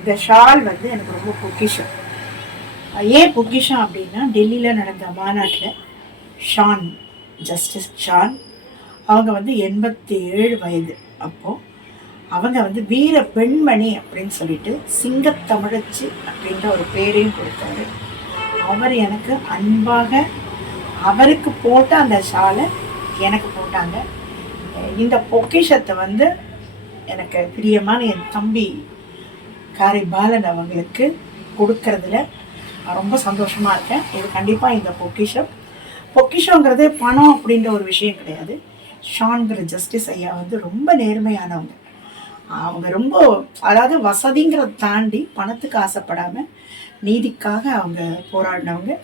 இந்த ஷால் வந்து எனக்கு ரொம்ப பொக்கிஷம். ஏன் பொக்கிஷம் அப்படின்னா டெல்லியில் நடந்த மாநாட்டில் ஷான் ஜஸ்டிஸ் ஷான் அவங்க வந்து எண்பத்தி ஏழு வயது. அப்போது அவங்க வந்து வீர பெண்மணி அப்படின்னு சொல்லிட்டு சிங்கத்தமிழச்சி அப்படின்ற ஒரு பேரையும் கொடுத்தாரு. அவர் எனக்கு அன்பாக அவருக்கு போட்ட அந்த ஷாலை எனக்கு போட்டாங்க. இந்த பொக்கிஷத்தை வந்து எனக்கு பிரியமான என் தம்பி காரை பாலன் அவங்களுக்கு கொடுக்கறதுல ரொம்ப சந்தோஷமாக இருக்கேன். இது கண்டிப்பாக இந்த பொக்கிஷம். பொக்கிஷங்கிறது பணம் அப்படின்ற ஒரு விஷயம் கிடையாது. ஷான்கிற ஜஸ்டிஸ் ஐயா வந்து ரொம்ப நேர்மையானவங்க. அவங்க ரொம்ப அதாவது வசதிங்கிறத தாண்டி பணத்துக்கு ஆசைப்படாமல் நீதிக்காக அவங்க போராடினவங்க.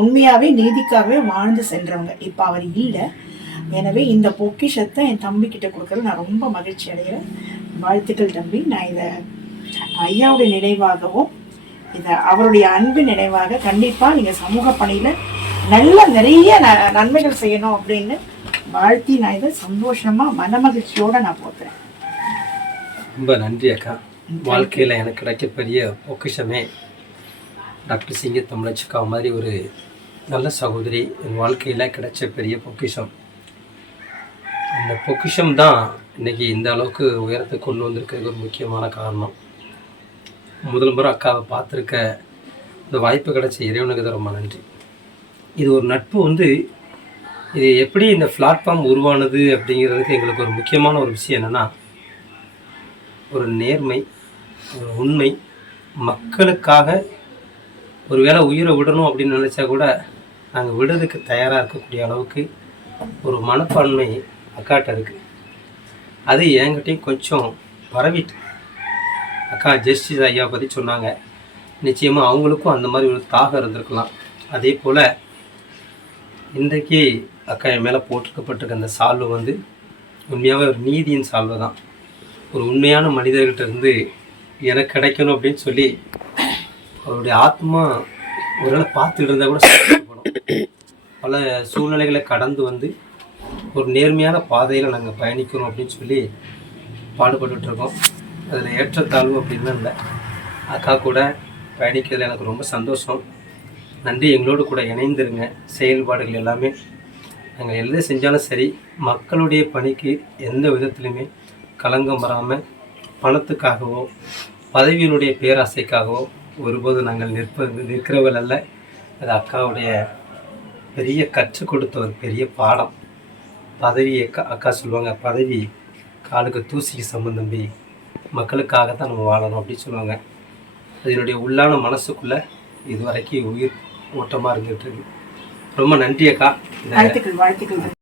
உண்மையாகவே நீதிக்காகவே வாழ்ந்து சென்றவங்க. இப்போ அவர் இல்லை. எனவே இந்த பொக்கிஷத்தை என் தம்பிக்கிட்ட கொடுக்கறது நான் ரொம்ப மகிழ்ச்சி அடைகிறேன். வாழ்த்துக்கள் தம்பி. நான் இதை ஐயாவுடைய நினைவாகவும் இதை அவருடைய அன்பு நினைவாக கண்டிப்பாக நீங்கள் சமூக பணியில் நல்ல நிறைய ந நன்மைகள் செய்யணும் அப்படின்னு வாழ்த்தி நான் இதை சந்தோஷமாக மனமகிழ்ச்சியோடு நான் போத்துறேன் ரொம்ப நன்றி அக்கா. வாழ்க்கையில் எனக்கு கிடைக்க பெரிய பொக்கிஷமே டாக்டர் சிங்க தமிழச்சுக்கா மாதிரி ஒரு நல்ல சகோதரி. என் வாழ்க்கையில் கிடைச்ச பெரிய பொக்கிஷம். அந்த பொக்கிஷம் தான் இன்னைக்கு இந்த அளவுக்கு உயரத்தை கொண்டு வந்திருக்கிறது ஒரு முக்கியமான காரணம். முதல் முறை அக்காவை பார்த்துருக்க இந்த வாய்ப்பு கிடைச்ச இறைவனுக்கு தான் ரொம்ப நன்றி. இது ஒரு நட்பு வந்து இது எப்படி இந்த பிளாட்ஃபார்ம் உருவானது அப்படிங்கிறதுக்கு எங்களுக்கு ஒரு முக்கியமான ஒரு விஷயம் என்னென்னா ஒரு நேர்மை ஒரு உண்மை மக்களுக்காக ஒரு வேளை உயிரை விடணும் அப்படின்னு நினச்சா கூட நாங்கள் விடுறதுக்கு தயாராக இருக்கக்கூடிய அளவுக்கு ஒரு மனப்பான்மை அக்காட்ட இருக்குது அது என்கிட்டையும் கொஞ்சம் பரவிட்டு அக்கா ஜஸ்டிஸ் ஐயா பற்றி சொன்னாங்க. நிச்சயமாக அவங்களுக்கும் அந்த மாதிரி ஒரு தாகம் இருந்திருக்கலாம். அதே போல் இன்றைக்கு அக்கா என் மேலே போட்டிருக்கப்பட்டிருக்க அந்த சால்வை வந்து உண்மையாகவே ஒரு நீதியின் சால்வை தான். ஒரு உண்மையான மனிதர்கிட்ட இருந்து எனக்கு கிடைக்கணும் அப்படின்னு சொல்லி அவருடைய ஆத்மா ஒருவேளை பார்த்துட்டு இருந்தால் கூட சந்தோஷப்படும். பல சூழ்நிலைகளை கடந்து வந்து ஒரு நேர்மையான பாதையில் நாங்கள் பயணிக்கணும் அப்படின்னு சொல்லி பாடுபட்டுருக்கோம் அதில் ஏற்றத்தாழ்வு அப்படின்லாம் இல்லை. அக்கா கூட பயணிக்கிறதுல எனக்கு ரொம்ப சந்தோஷம். நன்றி எங்களோடு கூட இணைந்திருங்க. செயல்பாடுகள் எல்லாமே நாங்கள் எதை செஞ்சாலும் சரி மக்களுடைய பணிக்கு எந்த விதத்துலையுமே களங்கம் வராமல் பணத்துக்காகவோ பதவியினுடைய பேராசைக்காகவோ ஒருபோது நாங்கள் நிற்ப நிற்கிறவர்கள் அல்ல. அது அக்காவுடைய பெரிய கற்றுக் கொடுத்த ஒரு பெரிய பாடம். பதவி அக்கா அக்கா சொல்லுவாங்க பதவி காலுக்கு தூசிக்கு சம்மந்தம்பி மக்களுக்காக தான் நம்ம வாழணும் அப்படின்னு சொல்லுவாங்க. அதனுடைய உள்ளான மனசுக்குள்ளே இதுவரைக்கும் உயிர் ஓட்டமாக இருந்துகிட்டு இருக்கு. ரொம்ப நன்றி அக்கா. வாழ்த்துக்கள் வாழ்த்துக்கள்.